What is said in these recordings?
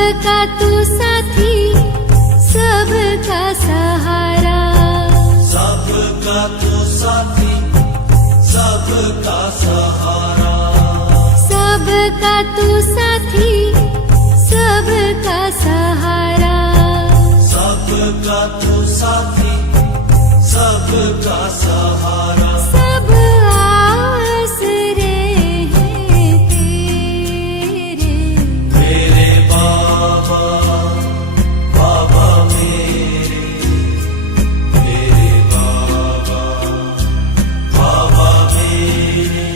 सबका तू साथी, सबका सहारा, सबका तू साथी, सबका सहारा, सबका तू साथी, सबका सहारा, सबका तू साथी, सबका सहारा। सब आसरे हैं तेरे, मेरे बाबा, बाबा मेरे, मेरे बाबा, बाबा मेरे।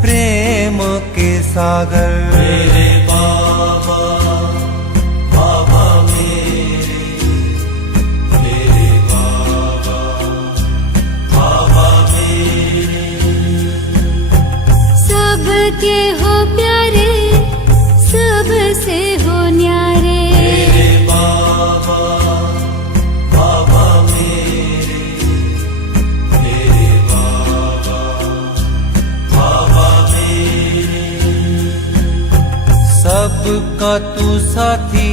प्रेम के सागर। मेरे बाबा बाबा मेरे, मेरे बाबा बाबा मेरे। सबके हो प्यारे, सबसे हो न्यारे। मेरे बाबा बाबा मेरे, मेरे बाबा बाबा मेरे। सबका तू साथी,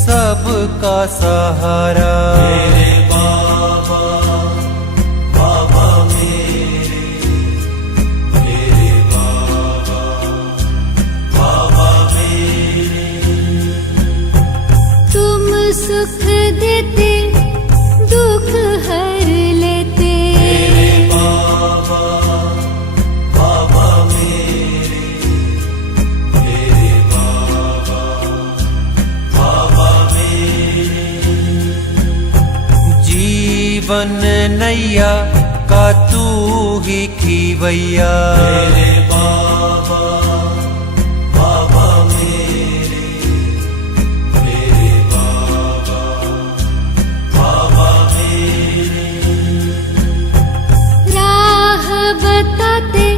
सबका सहारा। मेरे बाबा बाबा मेरे, मेरे बाबा बाबा मेरे। तुम सुख देते, दुख हर लेते। मेरे बाबा बाबा मेरे, मेरे बाबा बाबा मेरे। जीवन नैया का तू ही खीवैया। मेरे बाबा बाबा मेरे, मेरे बाबा बाबा मेरे। राह बताते,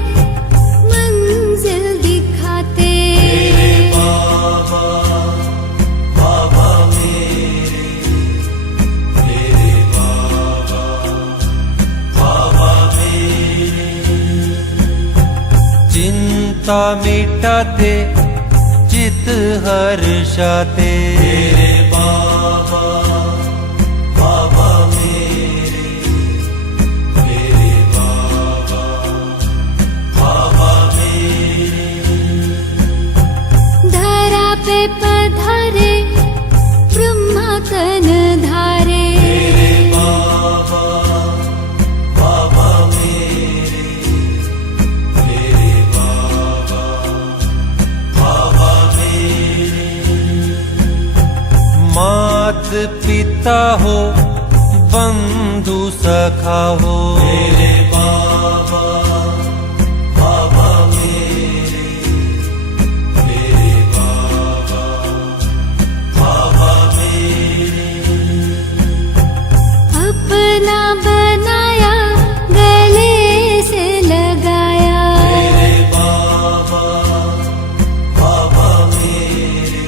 मंजिल दिखाते। मेरे बाबा बाबा मेरे, मेरे बाबा बाबा मेरे। चिंता मिटाते, चित हर्षाते। मेरे बाबा बाबा मेरे, मेरे बाबा बाबा मेरे। धरा पे पधारे, ब्रह्मा तन धारे। मेरे बाबा बाबा मेरे, मेरे बाबा बाबा मेरे। मात पिता हो, बंधु सखा हो। मेरे बाबा बाबा मेरे, मेरे बाबा बाबा मेरे। अपना बनाया, गले से लगाया। मेरे बाबा बाबा मेरे,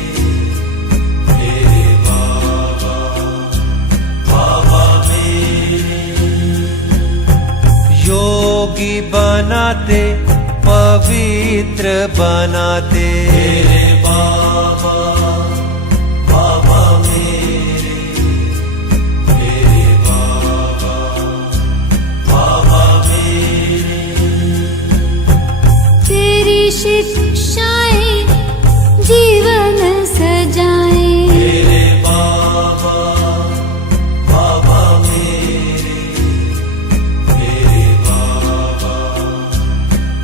मेरे बाबा बाबा मेरे। योगी बनाते, पवित्र बनाते। मेरे बाबा बाबा मेरे, मेरे बाबा बाबा मेरे। तेरी शिक्षाएं जीवन सजाएं। मेरे बाबा बाबा मेरे, मेरे बाबा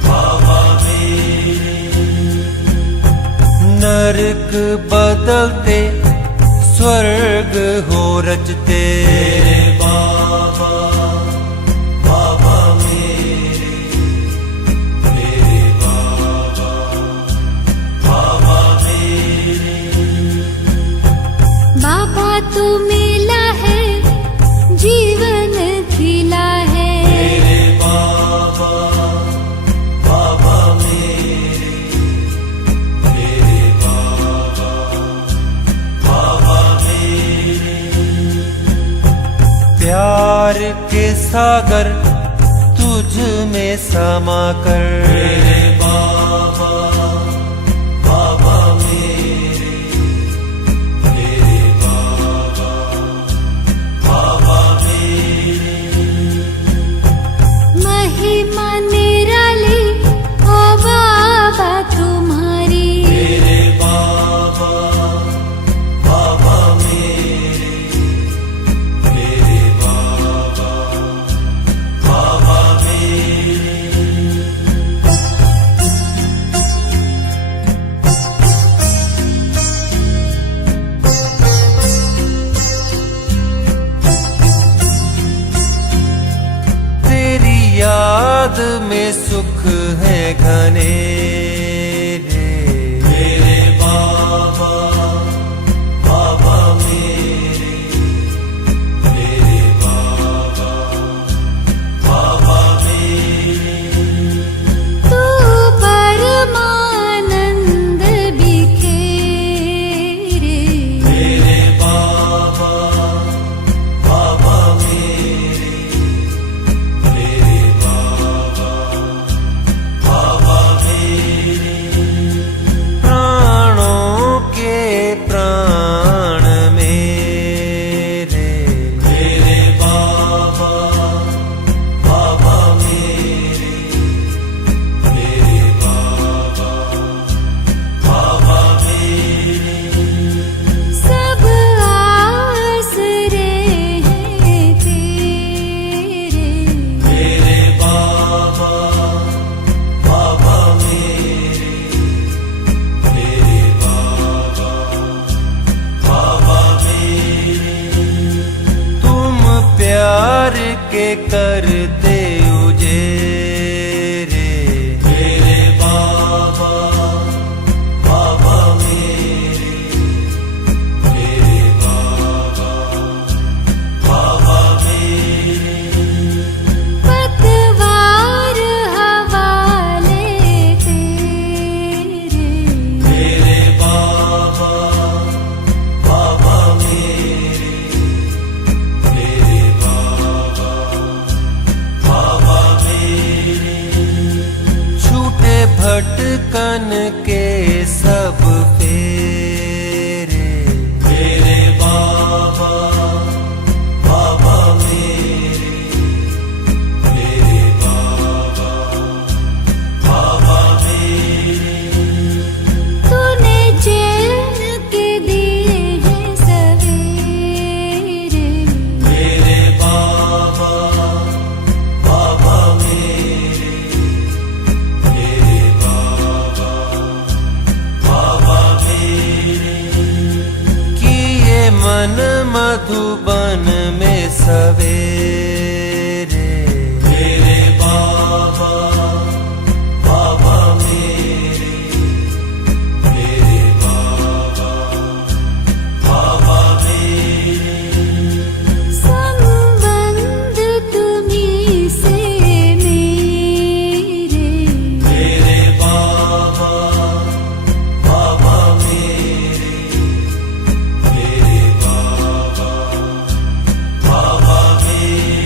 बाबा मेरे। नरक बदलते, स्वर्ग हो रचते। मेरे बाबा बाबा मेरे, मेरे बाबा बाबा मेरे। बाबा तू मिला है, जीवन खिला है। मेरे बाबा बाबा मेरे, मेरे बाबा बाबा मेरे। प्यार के सागर तुझ में समा कर। मेरे बाबा बाबा मेरे, मेरे बाबा बाबा मेरे। महिमा निराली, ओ बाबा तुम्हारी। मेरे बाबा बाबा मेरे, मेरे बाबा बाबा मेरे। याद में सुख है घने रे। मेरे बाबा बाबा मेरे, मेरे बाबा बाबा मेरे। तू परमानंद बिखेरे, मेरे बाबा बाबा मेरे, मेरे बाबा बाबा मेरे। प्राणों के प्राण मेरे। मेरे बाबा बाबा मेरे, मेरे बाबा बाबा मेरे। सब आसरे हैं तेरे, मेरे बाबा बाबा मेरे, मेरे बाबा बाबा मेरे। तुम प्यार के करते उजेरे। मेरे बाबा बाबा मेरे, मेरे बाबा बाबा मेरे। पतवार हवाले तेरे, मेरे बाबा बाबा मेरे, मेरे बाबा बाबा मेरे। छूटे भटकन के सब फेरे। मेरे बाबा बाबा मेरे, मेरे बाबा बाबा मेरे। तूने चैन के दिए हैं सवेरे, मेरे बाबा बाबा मेरे, मेरे बाबा बाबा मेरे। किए मन मधुबन में सवेरे। मेरे बाबा बाबा मेरे, मेरे बाबा बाबा मेरे। संबंध तुम्हीं से मेरे, मेरे बाबा बाबा मेरे, मेरे बाबा बाबा मेरे।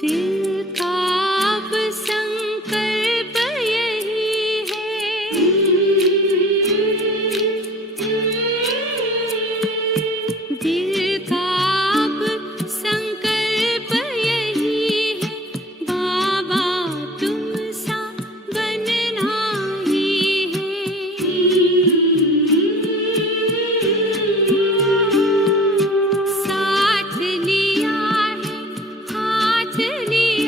दिल का अब संकल्प यही है, दिल का अब संकल्प यही है, बाबा तुम सा बनना ही है। साथ लिया है, हाथ लिया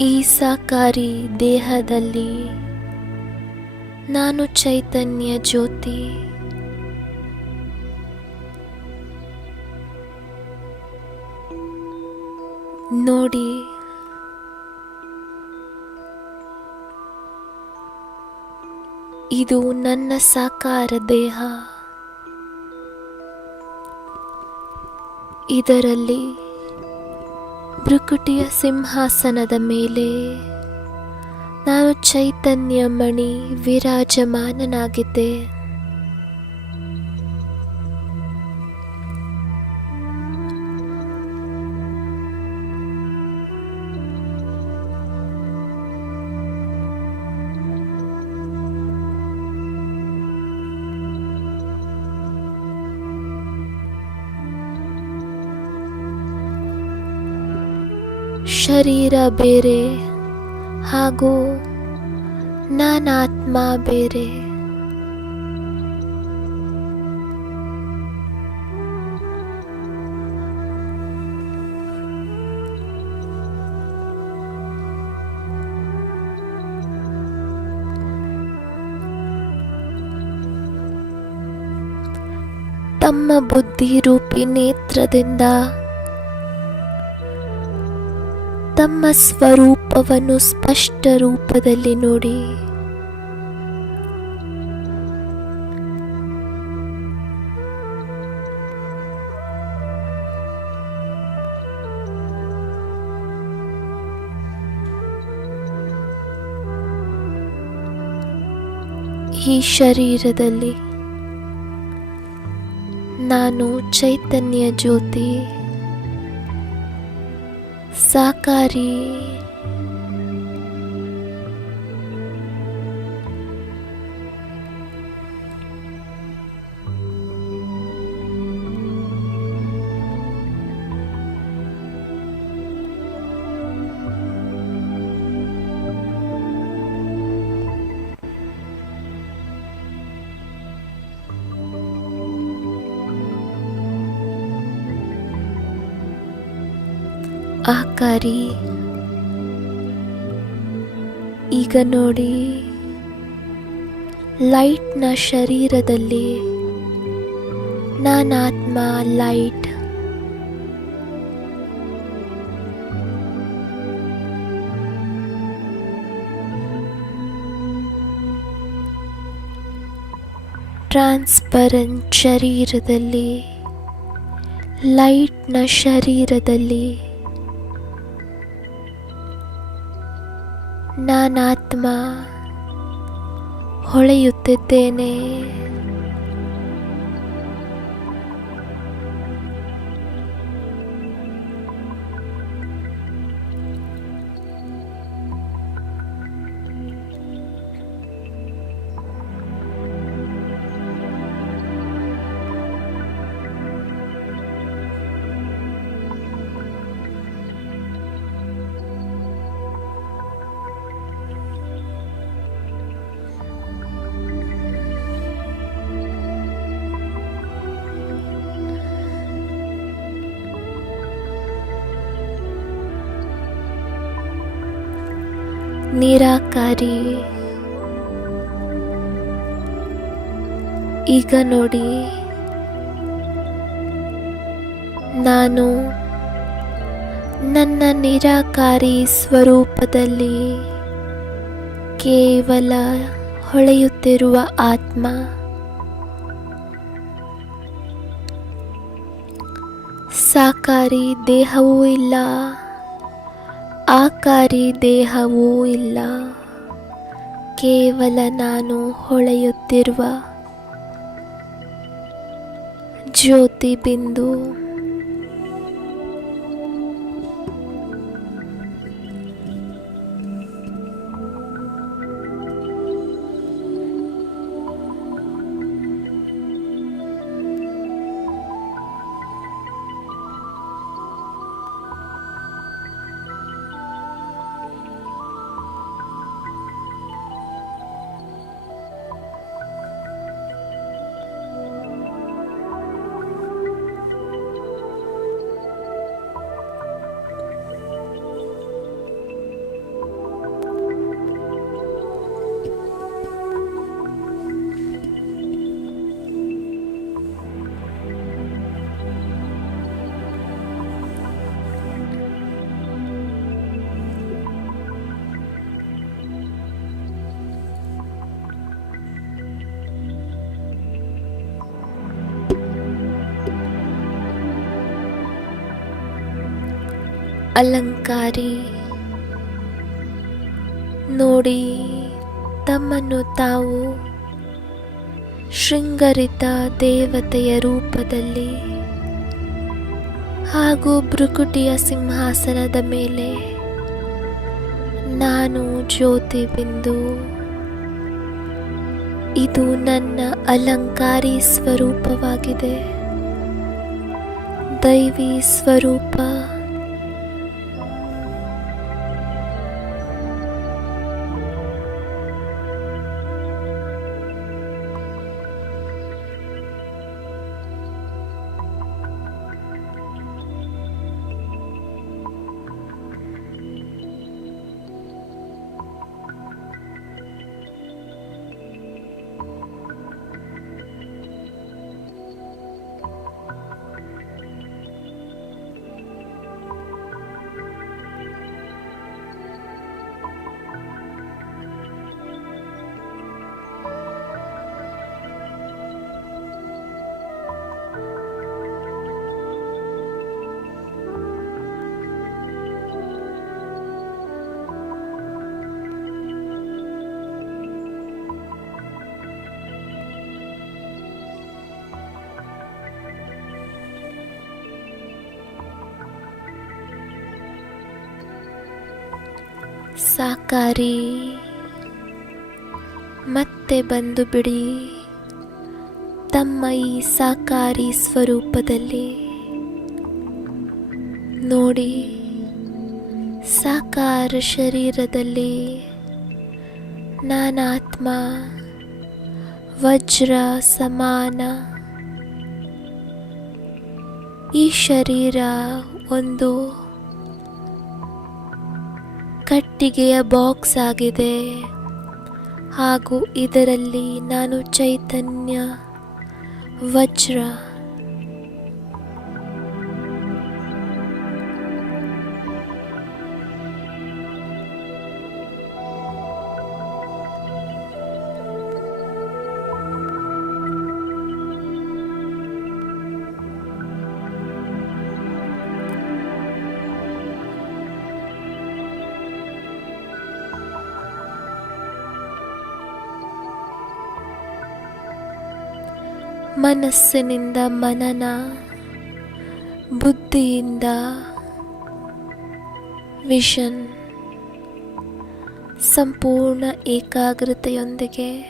ಈ ಸಾಕಾರಿ ದೇಹದಲ್ಲಿ ನಾನು ಚೈತನ್ಯ ಜ್ಯೋತಿ. ನೋಡಿ, ಇದು ನನ್ನ ಸಾಕಾರ ದೇಹ. ಇದರಲ್ಲಿ ಭೃಕುಟಿಯ ಸಿಂಹಾಸನದ ಮೇಲೆ ನಾನು ಚೈತನ್ಯ ಮಣಿ ವಿರಾಜಮಾನನಾಗಿದ್ದೆ. ಶರೀರ ಬೇರೆ ಹಾಗೂ ನಾನಾತ್ಮ ಬೇರೆ. ತಮ್ಮ ಬುದ್ಧಿರೂಪಿ ನೇತ್ರದಿಂದ ತಮ್ಮ ಸ್ವರೂಪವನ್ನು ಸ್ಪಷ್ಟ ರೂಪದಲ್ಲಿ ನೋಡಿ. ಈ ಶರೀರದಲ್ಲಿ ನಾನು ಚೈತನ್ಯ ಜ್ಯೋತಿ ಸಾಕಾರಿ. ಆಕಾರಿ, ಈಗ ನೋಡಿ, ಲೈಟ್ನ ಶರೀರದಲ್ಲಿ ನಾನಾತ್ಮ ಲೈಟ್. ಟ್ರಾನ್ಸ್ಪರೆಂಟ್ ಶರೀರದಲ್ಲಿ, ಲೈಟ್ನ ಶರೀರದಲ್ಲಿ ನಾನಾತ್ಮ ಹೊಳೆಯುತ್ತಿದ್ದೇನೆ. ನಿರಾಕಾರಿ, ಈಗ ನೋಡಿ, ನಾನು ನನ್ನ ನಿರಾಕಾರಿ ಸ್ವರೂಪದಲ್ಲಿ ಕೇವಲ ಹೊಳೆಯುತ್ತಿರುವ ಆತ್ಮ. ಸಾಕಾರಿ ದೇಹವೂ ಇಲ್ಲ, ಆಕಾರಿ ದೇಹವೂ ಇಲ್ಲ. ಕೇವಲ ನಾನು ಹೊಳೆಯುತ್ತಿರುವ ಜ್ಯೋತಿ ಬಿಂದು. ಅಲಂಕಾರಿ ನೋಡಿ ತಮ್ಮನ್ನು ತಾವು ಶೃಂಗರಿತ ದೇವತೆಯ ರೂಪದಲ್ಲಿ ಹಾಗೂ ಭೃಕುಟಿಯ ಸಿಂಹಾಸನದ ಮೇಲೆ ನಾನು ಜ್ಯೋತಿ ಬಿಂದು. ಇದು ನನ್ನ ಅಲಂಕಾರಿ ಸ್ವರೂಪವಾಗಿದೆ. ದೈವಿ ಸ್ವರೂಪ ಸಾಕಾರಿ ಮತ್ತೆ ಬಂದು ಬಿಡಿ ತಮ್ಮ ಈ ಸಾಕಾರಿ ಸ್ವರೂಪದಲ್ಲಿ. ನೋಡಿ, ಸಾಕಾರ ಶರೀರದಲ್ಲಿ ನಾನಾತ್ಮ ವಜ್ರ ಸಮಾನ. ಈ ಶರೀರ ಒಂದು ಕಟ್ಟಿಗೆಯ ಬಾಕ್ಸ್ ಆಗಿದೆ ಹಾಗೂ ಇದರಲ್ಲಿ ನಾನು ಚೈತನ್ಯ ವಜ್ರ. ಮನಸ್ಸಿನಿಂದ ಮನನ, ಬುದ್ಧಿಯಿಂದ ವಿಷನ್, ಸಂಪೂರ್ಣ ಏಕಾಗ್ರತೆಯೊಂದಿಗೆ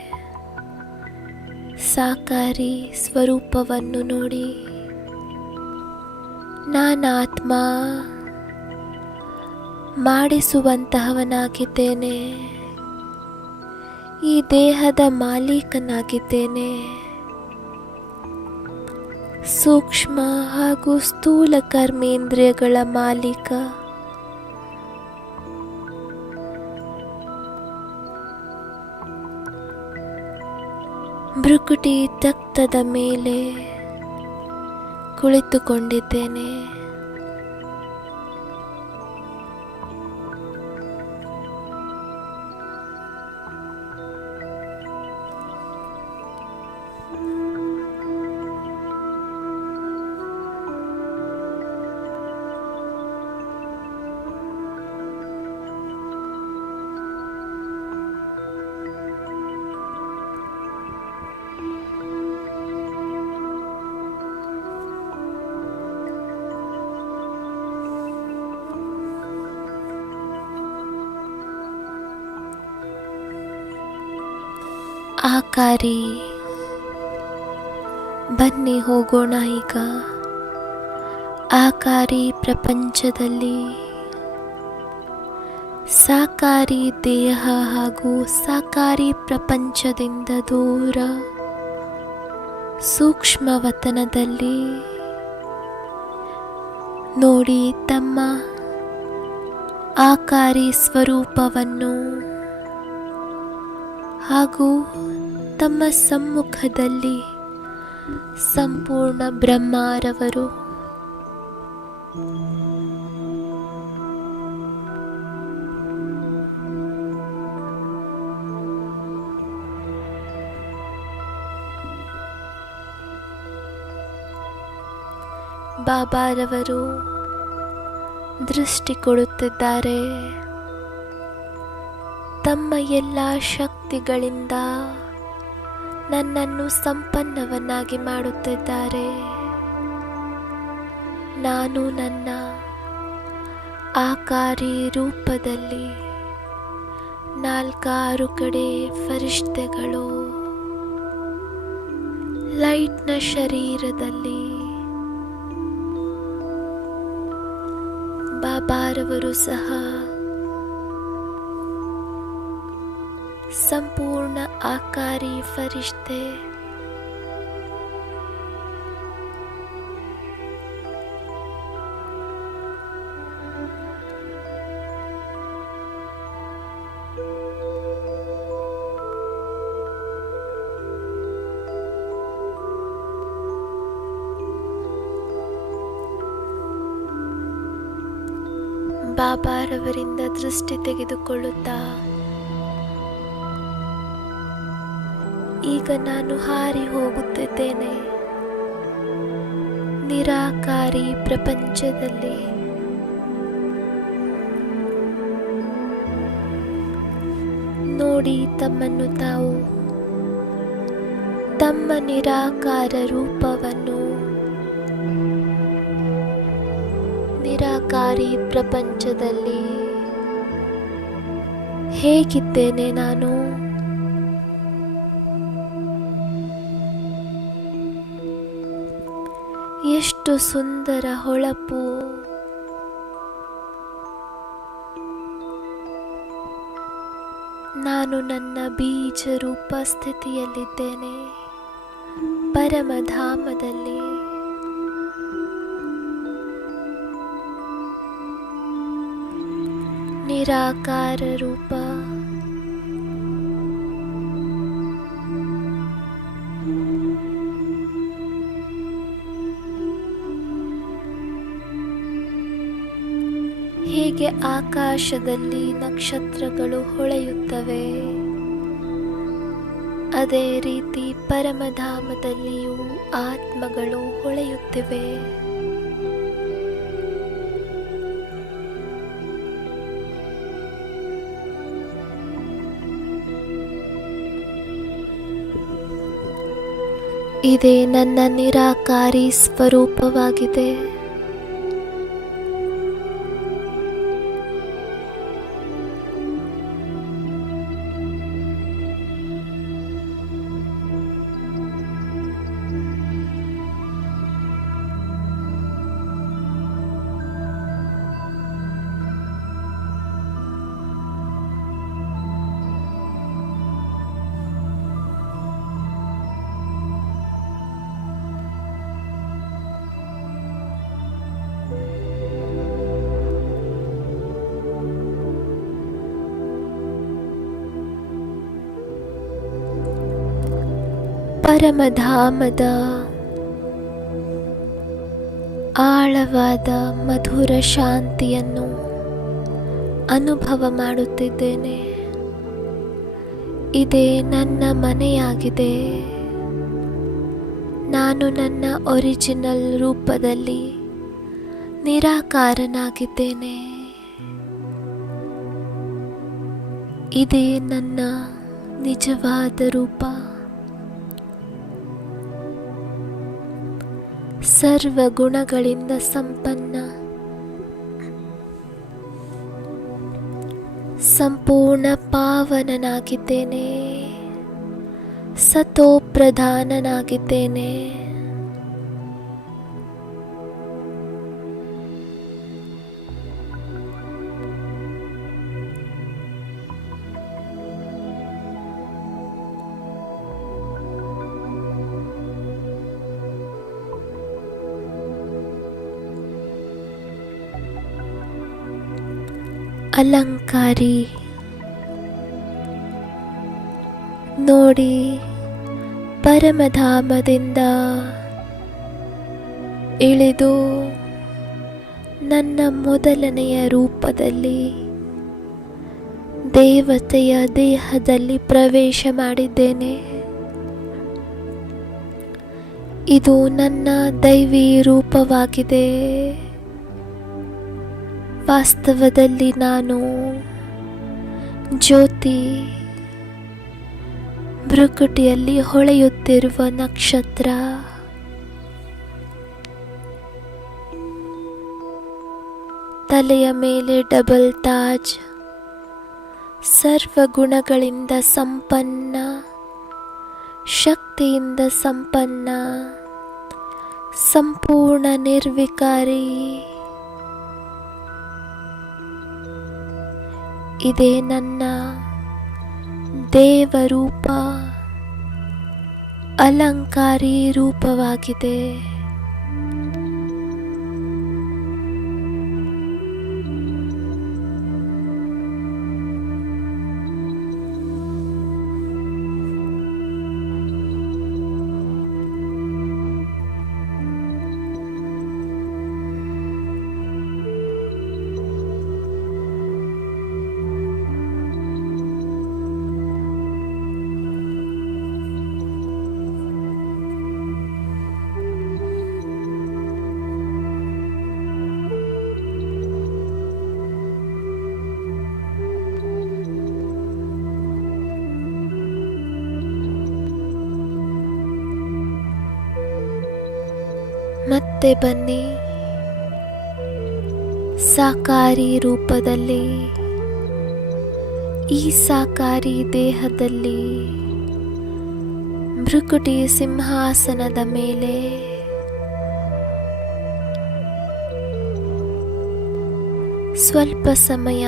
ಸಾಕಾರಿ ಸ್ವರೂಪವನ್ನು ನೋಡಿ. ನಾನಾತ್ಮ ಮಾಡಿಸುವಂತಹವನಾಗಿದ್ದೇನೆ. ಈ ದೇಹದ ಮಾಲೀಕನಾಗಿದ್ದೇನೆ. ಸೂಕ್ಷ್ಮ ಹಾಗೂ ಸ್ಥೂಲ ಕರ್ಮೇಂದ್ರಿಯಗಳ ಮಾಲೀಕ. ಭೃಕುಟಿ ತಕ್ತದ ಮೇಲೆ ಕುಳಿತುಕೊಂಡಿದ್ದೇನೆ. ಆಕಾರಿ, ಬನ್ನಿ ಹೋಗೋಣ ಈಗ. ಆಕಾರಿ ಪ್ರಪಂಚದಲ್ಲಿ ಸಾಕಾರಿ ದೇಹ ಹಾಗೂ ಸಾಕಾರಿ ಪ್ರಪಂಚದಿಂದ ದೂರ ಸೂಕ್ಷ್ಮವತನದಲ್ಲಿ ನೋಡಿ ತಮ್ಮ ಆಕಾರಿ ಸ್ವರೂಪವನ್ನು ಹಾಗೂ ತಮ್ಮ ಸಮ್ಮುಖದಲ್ಲಿ ಸಂಪೂರ್ಣ ಬ್ರಹ್ಮಾರವರು ಬಾಬಾರವರು ದೃಷ್ಟಿ ಕೊಡುತ್ತಿದ್ದಾರೆ. ತಮ್ಮ ಎಲ್ಲ ಶಕ್ತಿಗಳಿಂದ ನನ್ನನ್ನು ಸಂಪನ್ನವನ್ನಾಗಿ ಮಾಡುತ್ತಿದ್ದಾರೆ. ನಾನು ನನ್ನ ಆಕಾರಿ ರೂಪದಲ್ಲಿ 4 ಕಡೆ ಫರಿಷ್ಠೆಗಳು, ಲೈಟ್ನ ಶರೀರದಲ್ಲಿ ಬಾಬಾರವರು ಸಹ ಸಂಪೂರ್ಣ ಆಕಾರಿ ಫರಿಷ್ಠೆ. ಬಾಬಾರವರಿಂದ ದೃಷ್ಟಿ ತೆಗೆದುಕೊಳ್ಳುತ್ತಾ ಈಗ ನಾನು ಹಾರಿ ಹೋಗುತ್ತಿದ್ದೇನೆ ನಿರಾಕಾರಿ ಪ್ರಪಂಚದಲ್ಲಿ. ನೋಡಿ ತಮ್ಮನ್ನು ತಾವು, ತಮ್ಮ ನಿರಾಕಾರ ರೂಪವನ್ನು ನಿರಾಕಾರಿ ಪ್ರಪಂಚದಲ್ಲಿ ಹೇಗಿದ್ದೇನೆ ನಾನು? ಎಷ್ಟು ಸುಂದರ ಹೊಳಪು! ನಾನು ನನ್ನ ಬೀಜ ರೂಪ ಸ್ಥಿತಿಯಲ್ಲಿದ್ದೇನೆ, ಪರಮಧಾಮದಲ್ಲಿ. ನಿರಾಕಾರ ರೂಪ, ಹೇಗೆ ಆಕಾಶದಲ್ಲಿ ನಕ್ಷತ್ರಗಳು ಹೊಳೆಯುತ್ತವೆ, ಅದೇ ರೀತಿ ಪರಮಧಾಮದಲ್ಲಿಯೂ ಆತ್ಮಗಳು ಹೊಳೆಯುತ್ತಿವೆ. ಇದೇ ನನ್ನ ನಿರಾಕಾರಿ ಸ್ವರೂಪವಾಗಿದೆ. ಪರಮಧಾಮದ ಆಳವಾದ ಮಧುರ ಶಾಂತಿಯನ್ನು ಅನುಭವ ಮಾಡುತ್ತಿದ್ದೇನೆ. ಇದೇ ನನ್ನ ಮನೆಯಾಗಿದೆ. ನಾನು ನನ್ನ ಒರಿಜಿನಲ್ ರೂಪದಲ್ಲಿ ನಿರಾಕಾರನಾಗಿದ್ದೇನೆ. ಇದೇ ನನ್ನ ನಿಜವಾದ ರೂಪ. ಸರ್ವ ಗುಣಗಳಿಂದ ಸಂಪನ್ನ, ಸಂಪೂರ್ಣ ಪಾವನನಾಗಿದ್ದೇನೆ, ಸತೋ ಪ್ರಧಾನನಾಗಿದ್ದೇನೆ. ಅಲಂಕಾರಿ ನೋಡಿ, ಪರಮಧಾಮದಿಂದ ಇಳಿದು ನನ್ನ ಮೊದಲನೆಯ ರೂಪದಲ್ಲಿ ದೇವತೆಯ ದೇಹದಲ್ಲಿ ಪ್ರವೇಶ ಮಾಡಿದ್ದೇನೆ. ಇದು ನನ್ನ ದೈವಿ ರೂಪವಾಗಿದೆ. ವಾಸ್ತವದಲ್ಲಿ ನಾನು ಜ್ಯೋತಿ, ಭ್ರುಕುಟಿಯಲ್ಲಿ ಹೊಳೆಯುತ್ತಿರುವ ನಕ್ಷತ್ರ. ತಲೆಯ ಮೇಲೆ ಡಬಲ್ ತಾಜ್, ಸರ್ವ ಗುಣಗಳಿಂದ ಸಂಪನ್ನ, ಶಕ್ತಿಯಿಂದ ಸಂಪನ್ನ, ಸಂಪೂರ್ಣ ನಿರ್ವಿಕಾರಿ. ಇದೇ ನನ್ನ ದೇವರೂಪ, ಅಲಂಕಾರಿ ರೂಪವಾಗಿದೆ. ಮತ್ತೆ ಬನ್ನಿ, ಸಾಕಾರಿ ರೂಪದಲ್ಲಿ, ಈ ಸಾಕಾರಿ ದೇಹದಲ್ಲಿ, ಭ್ರುಕುಟಿ ಸಿಂಹಾಸನದ ಮೇಲೆ ಸ್ವಲ್ಪ ಸಮಯ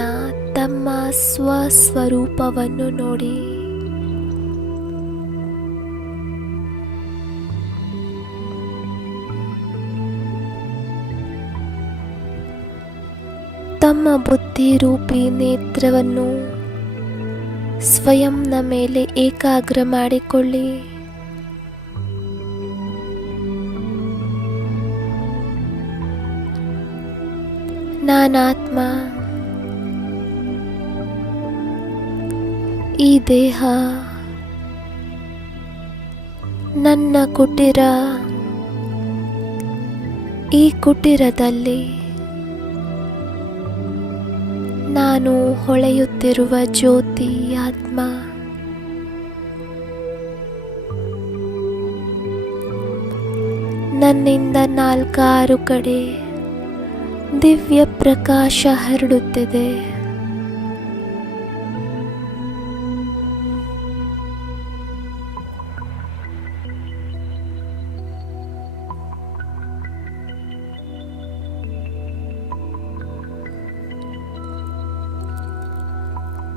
ತಮ್ಮ ಸ್ವಸ್ವರೂಪವನ್ನು ನೋಡಿ. ತಮ್ಮ ಬುದ್ಧಿರೂಪಿ ನೇತ್ರವನ್ನು ಸ್ವಯಂನ ಮೇಲೆ ಏಕಾಗ್ರ ಮಾಡಿಕೊಳ್ಳಿ. ನಾನಾತ್ಮ, ಈ ದೇಹ ನನ್ನ ಕುಟೀರ. ಈ ಕುಟೀರದಲ್ಲಿ ನಾನು ಹೊಳೆಯುತ್ತಿರುವ ಜ್ಯೋತಿ ಆತ್ಮ. ನನ್ನಿಂದ 4 ಕಡೆ ದಿವ್ಯ ಪ್ರಕಾಶ ಹರಡುತ್ತಿದೆ.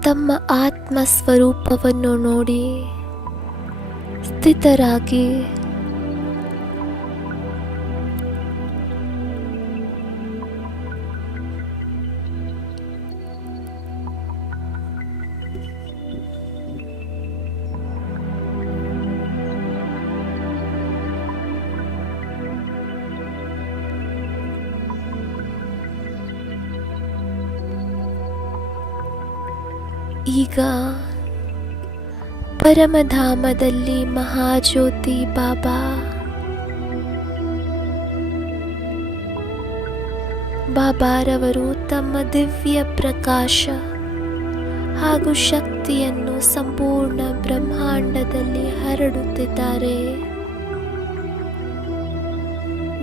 ತಮ್ಮ ಆತ್ಮ ಸ್ವರೂಪವನ್ನು ನೋಡಿ ಸ್ಥಿತರಾಗಿ ಈಗ ಪರಮಧಾಮದಲ್ಲಿ ಮಹಾಜ್ಯೋತಿ ಬಾಬಾರವರು ತಮ್ಮ ದಿವ್ಯ ಪ್ರಕಾಶ ಹಾಗೂ ಶಕ್ತಿಯನ್ನು ಸಂಪೂರ್ಣ ಬ್ರಹ್ಮಾಂಡದಲ್ಲಿ ಹರಡುತ್ತಿದ್ದಾರೆ.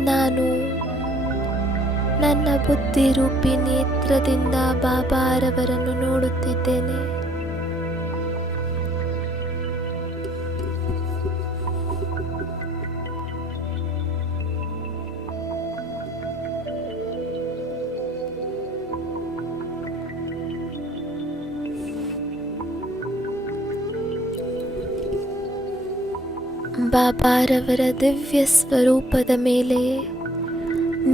ನಾನು ನನ್ನ ಬುದ್ಧಿರೂಪಿ ನೇತ್ರದಿಂದ ಬಾಬಾರವರನ್ನು ನೋಡುತ್ತಿದ್ದೇನೆ. ಬಾಬಾರವರ ದಿವ್ಯ ಸ್ವರೂಪದ ಮೇಲೆ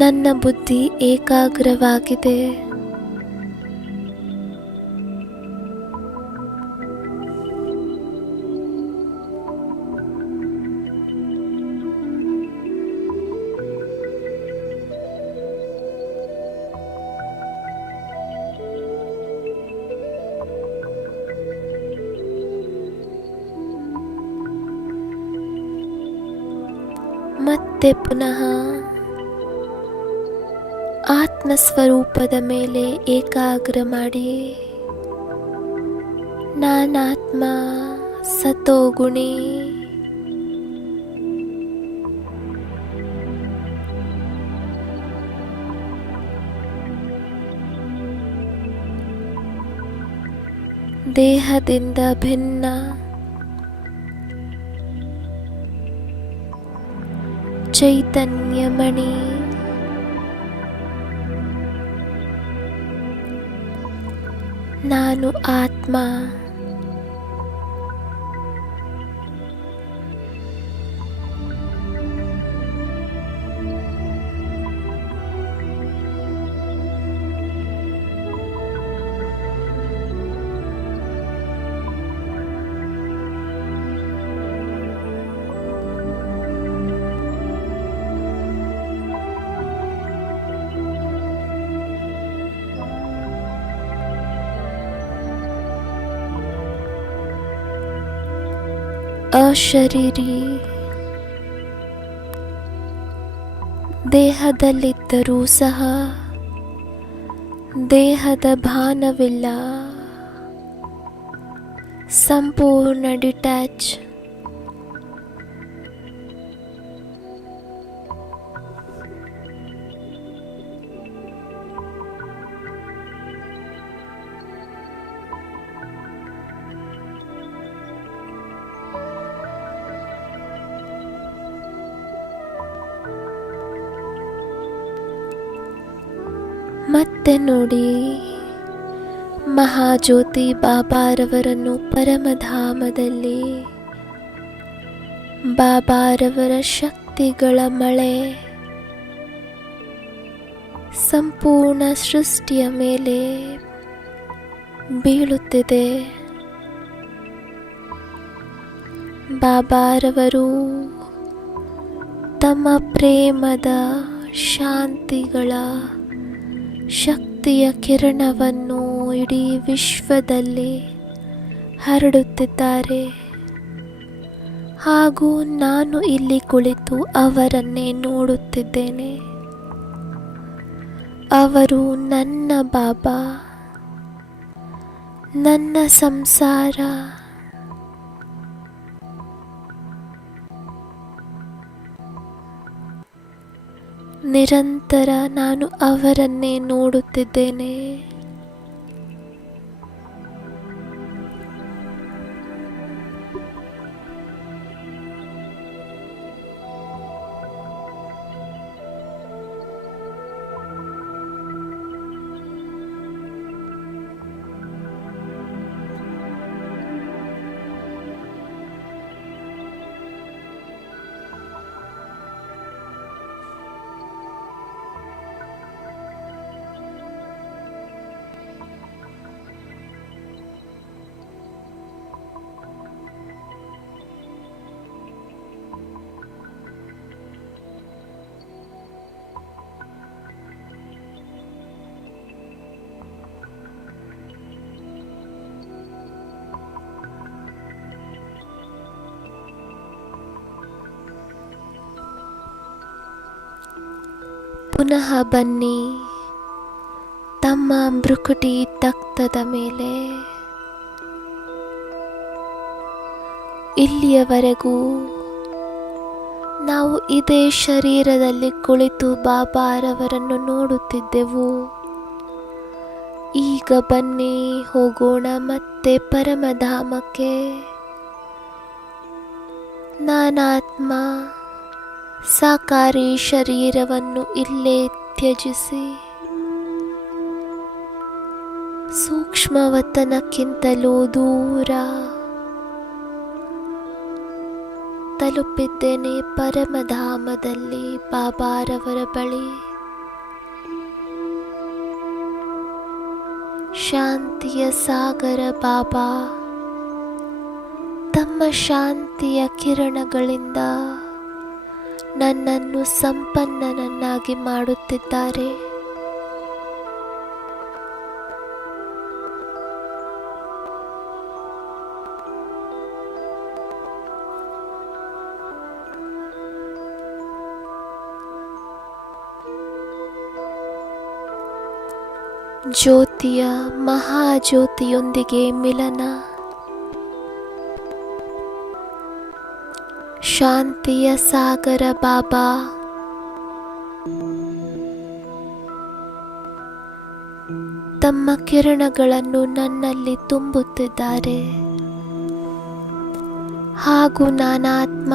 ನನ್ನ ಬುದ್ಧಿ ಏಕಾಗ್ರವಾಗಿದೆ. ಮತ್ತೆ ಪುನಃ ಆತ್ಮಸ್ವರೂಪದ ಮೇಲೆ ಏಕಾಗ್ರ ಮಾಡಿ. ನಾನಾತ್ಮ ಸತೋಗುಣಿ. ದೇಹದಿಂದ ಭಿನ್ನ, ಚೈತನ್ಯಮಣಿ. ನಾನು ಆತ್ಮ. ಅಶರೀರಿ. ದೇಹದಲ್ಲಿದ್ದರೂ ಸಹ ದೇಹದ ಭಾನವಿಲ್ಲ. ಸಂಪೂರ್ಣ ಡಿಟ್ಯಾಚ್. ಮತ್ತೆ ನೋಡಿ, ಮಹಾಜ್ಯೋತಿ ಬಾಬಾರವರನ್ನು ಪರಮಧಾಮದಲ್ಲಿ ಬಾಬಾರವರ ಶಕ್ತಿಗಳ ಮಳೆ ಸಂಪೂರ್ಣ ಸೃಷ್ಟಿಯ ಮೇಲೆ ಬೀಳುತ್ತಿದೆ. ಬಾಬಾರವರು ತಮ್ಮ ಪ್ರೇಮದ ಶಾಂತಿಗಳ ಶಕ್ತಿಯ ಕಿರಣವನ್ನು ಇಡೀ ವಿಶ್ವದಲ್ಲಿ ಹರಡುತ್ತಿದ್ದಾರೆ. ಹಾಗೂ ನಾನು ಇಲ್ಲಿ ಕುಳಿತು ಅವರನ್ನೇ ನೋಡುತ್ತಿದ್ದೇನೆ. ಅವರು ನನ್ನ ಬಾಬಾ, ನನ್ನ ಸಂಸಾರ. ನಿರಂತರ ನಾನು ಅವರನ್ನೇ ನೋಡುತ್ತಿದ್ದೇನೆ. ಪುನಃ ಬನ್ನಿ ತಮ್ಮ ಭ್ರುಕುಟಿ ತಕ್ತದ ಮೇಲೆ. ಇಲ್ಲಿಯವರೆಗೂ ನಾವು ಇದೇ ಶರೀರದಲ್ಲಿ ಕುಳಿತು ಬಾಬಾರವರನ್ನು ನೋಡುತ್ತಿದ್ದೆವು. ಈಗ ಬನ್ನಿ, ಹೋಗೋಣ ಮತ್ತೆ ಪರಮಧಾಮಕ್ಕೆ. ನಾನಾತ್ಮ ಸಾಕಾರಿ ಶರೀರವನ್ನು ಇಲ್ಲೇ ತ್ಯಜಿಸಿ ಸೂಕ್ಷ್ಮವತನಕ್ಕಿಂತಲೂ ದೂರ ತಲುಪಿದ್ದೇನೆ. ಪರಮಧಾಮದಲ್ಲಿ ಬಾಬಾರವರ ಬಳಿ ಶಾಂತಿಯ ಸಾಗರ ಬಾಬಾ ತಮ್ಮ ಶಾಂತಿಯ ಕಿರಣಗಳಿಂದ ನನ್ನನ್ನು ಸಂಪನ್ನನನ್ನಾಗಿ ಮಾಡುತ್ತಿದ್ದಾರೆ. ಜ್ಯೋತಿಯ ಮಹಾಜ್ಯೋತಿಯೊಂದಿಗೆ ಮಿಲನ, ಶಾಂತಿಯ ಸಾಗರ ಬಾಬಾ ತಮ್ಮ ಕಿರಣಗಳನ್ನು ನನ್ನಲ್ಲಿ ತುಂಬುತ್ತಿದ್ದಾರೆ ಹಾಗೂ ನಾನಾತ್ಮ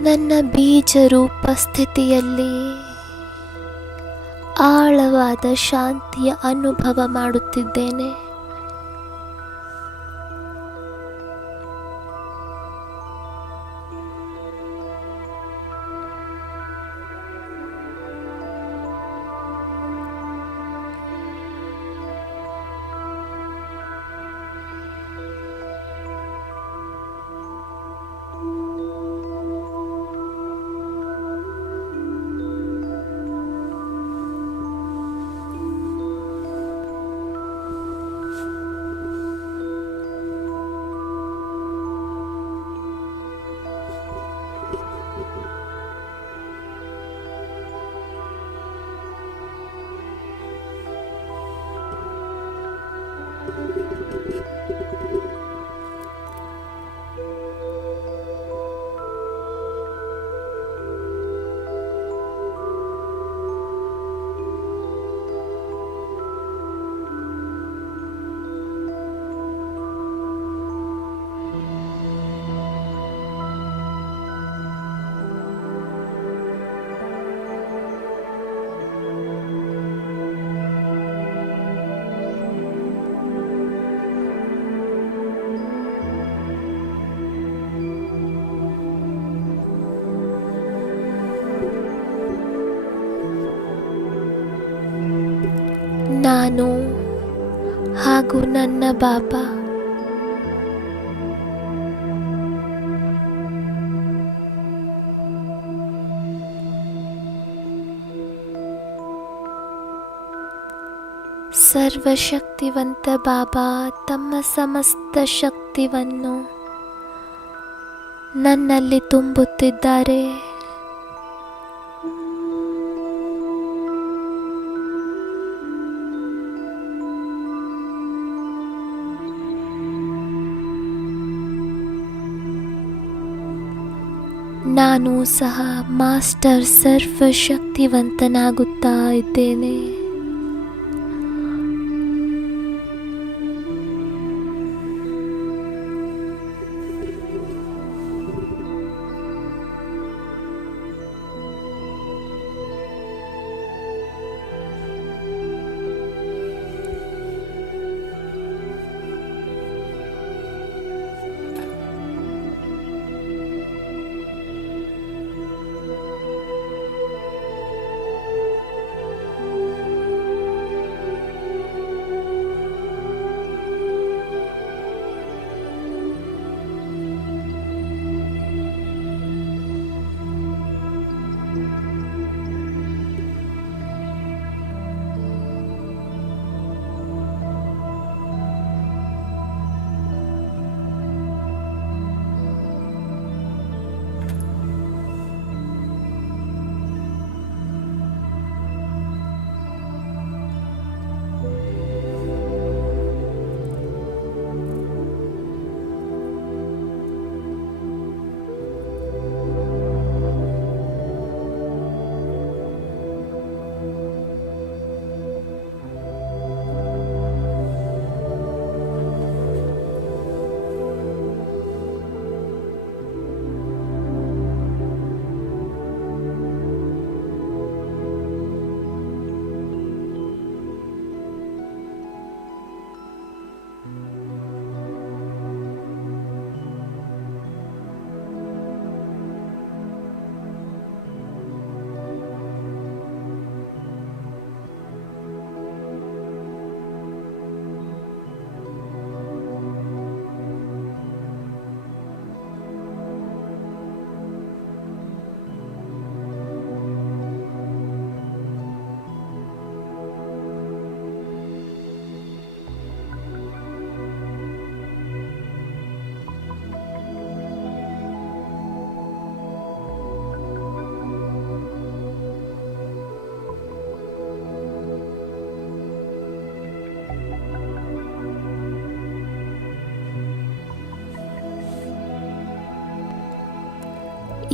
ನನ್ನ ಬೀಜ ರೂಪ ಸ್ಥಿತಿಯಲ್ಲಿ ಆಳವಾದ ಶಾಂತಿಯ ಅನುಭವ ಮಾಡುತ್ತಿದ್ದೇನೆ. ನಾನು ಹಾಗೂ ನನ್ನ ಬಾಬಾ ಸರ್ವಶಕ್ತಿವಂತ ಬಾಬಾ ತಮ್ಮ ಸಮಸ್ತ ಶಕ್ತಿಯನ್ನು ನನ್ನಲ್ಲಿ ತುಂಬುತ್ತಿದ್ದಾರೆ. ನಾನು ಸಹ ಮಾಸ್ಟರ್ ಸರ್ವಶಕ್ತಿವಂತನಾಗುತ್ತಾ ಇದ್ದೇನೆ.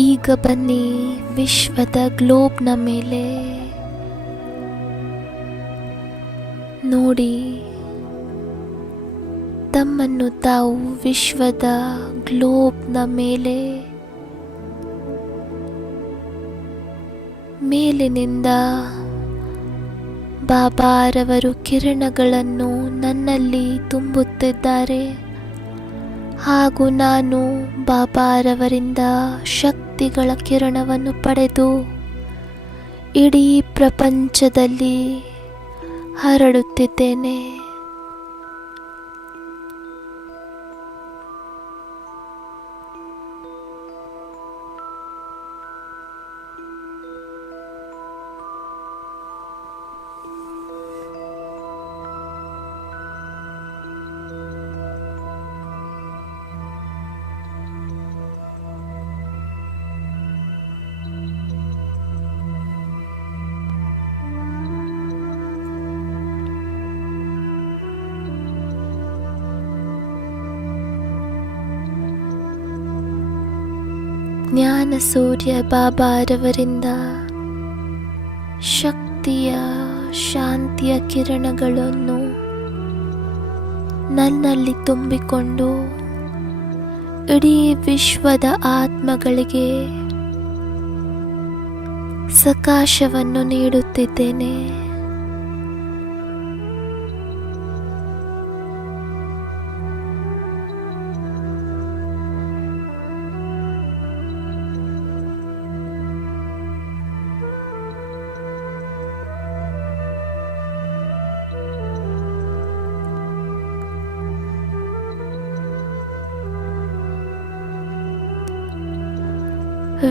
ಈಗ ಬನ್ನಿ ವಿಶ್ವದ ಗ್ಲೋಬ್ನ ಮೇಲೆ ನೋಡಿ. ತಮ್ಮನ್ನು ತಾವು ವಿಶ್ವದ ಗ್ಲೋಬ್ನ ಮೇಲಿನಿಂದ ಬಾಬಾರವರು ಕಿರಣಗಳನ್ನು ನನ್ನಲ್ಲಿ ತುಂಬುತ್ತಿದ್ದಾರೆ ಹಾಗೂ ನಾನು ಬಾಬಾರವರಿಂದ ಶಕ್ತಿಗಳ ಕಿರಣವನ್ನು ಪಡೆದು ಇಡೀ ಪ್ರಪಂಚದಲ್ಲಿ ಹರಡುತ್ತಿದ್ದೇನೆ. ಜ್ಞಾನ ಸೂರ್ಯ ಬಾಬಾರವರಿಂದ ಶಕ್ತಿಯ ಶಾಂತಿಯ ಕಿರಣಗಳನ್ನು ನನ್ನಲ್ಲಿ ತುಂಬಿಕೊಂಡು ಇಡೀ ವಿಶ್ವದ ಆತ್ಮಗಳಿಗೆ ಸಕಾಶವನ್ನು ನೀಡುತ್ತಿದ್ದೇನೆ.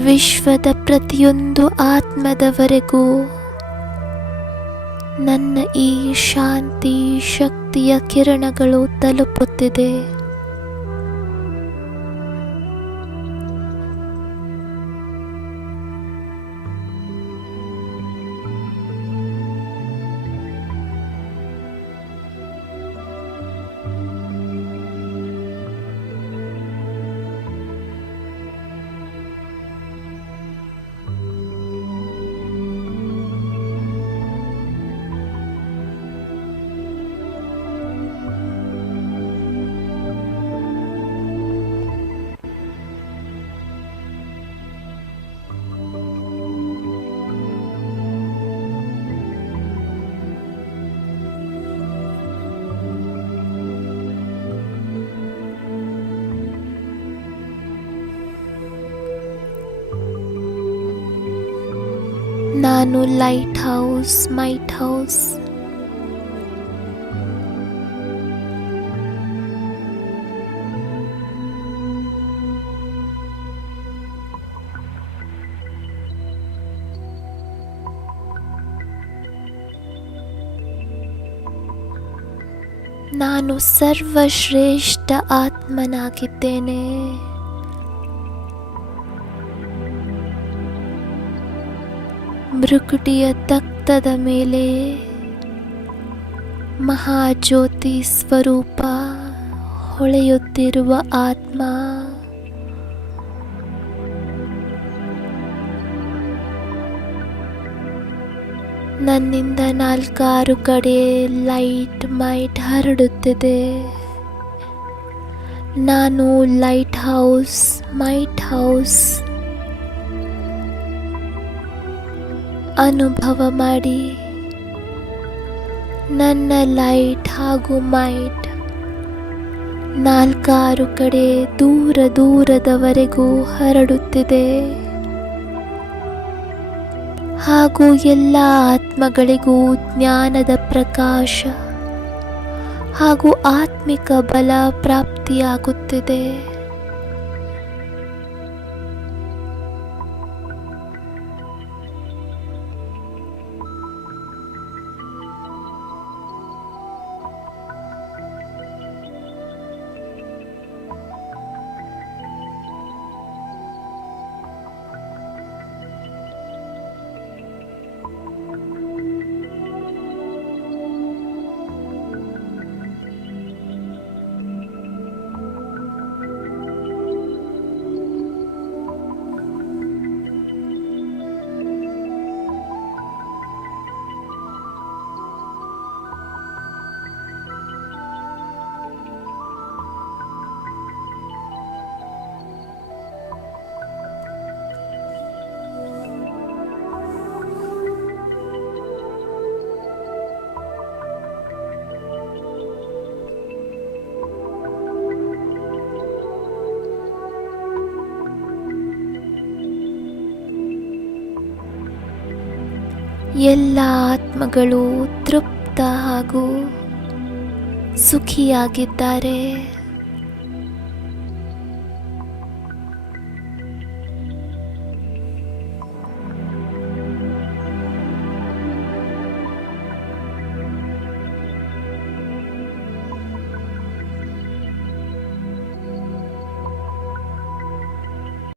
ವಿಶ್ವದ ಪ್ರತಿಯೊಂದು ಆತ್ಮದವರೆಗೂ ನನ್ನ ಈ ಶಾಂತಿ ಶಕ್ತಿಯ ಕಿರಣಗಳು ತಲುಪುತ್ತಿದೆ. ನಾನು ಲೈಟ್ ಹೌಸ್, ಮೈಟ್ ಹೌಸ್. ನಾನು ಸರ್ವಶ್ರೇಷ್ಠ ಆತ್ಮನಾಗಿದ್ದೇನೆ. ಮೃಕುಟಿಯ ತಕ್ತದ ಮೇಲೆ ಮಹಾಜ್ಯೋತಿ ಸ್ವರೂಪ ಹೊಳೆಯುತ್ತಿರುವ ಆತ್ಮ. ನನ್ನಿಂದ 4 ಕಡೆ ಲೈಟ್ ಮೈಟ್ ಹರಡುತ್ತಿದೆ. ನಾನು ಲೈಟ್ ಹೌಸ್, ಮೈಟ್ ಹೌಸ್ ಅನುಭವ ಮಾಡಿ ನನ್ನ ಲೈಟ್ ಹಾಗೂ ಮೈಟ್ 4 ಕಡೆ ದೂರ ದೂರದವರೆಗೂ ಹರಡುತ್ತಿದೆ ಹಾಗೂ ಎಲ್ಲ ಆತ್ಮಗಳಿಗೂ ಜ್ಞಾನದ ಪ್ರಕಾಶ ಹಾಗೂ ಆತ್ಮಿಕ ಬಲ ಪ್ರಾಪ್ತಿಯಾಗುತ್ತಿದೆ. ಎಲ್ಲ ಆತ್ಮಗಳು ತೃಪ್ತ ಹಾಗೂ ಸುಖಿಯಾಗಿದ್ದಾರೆ.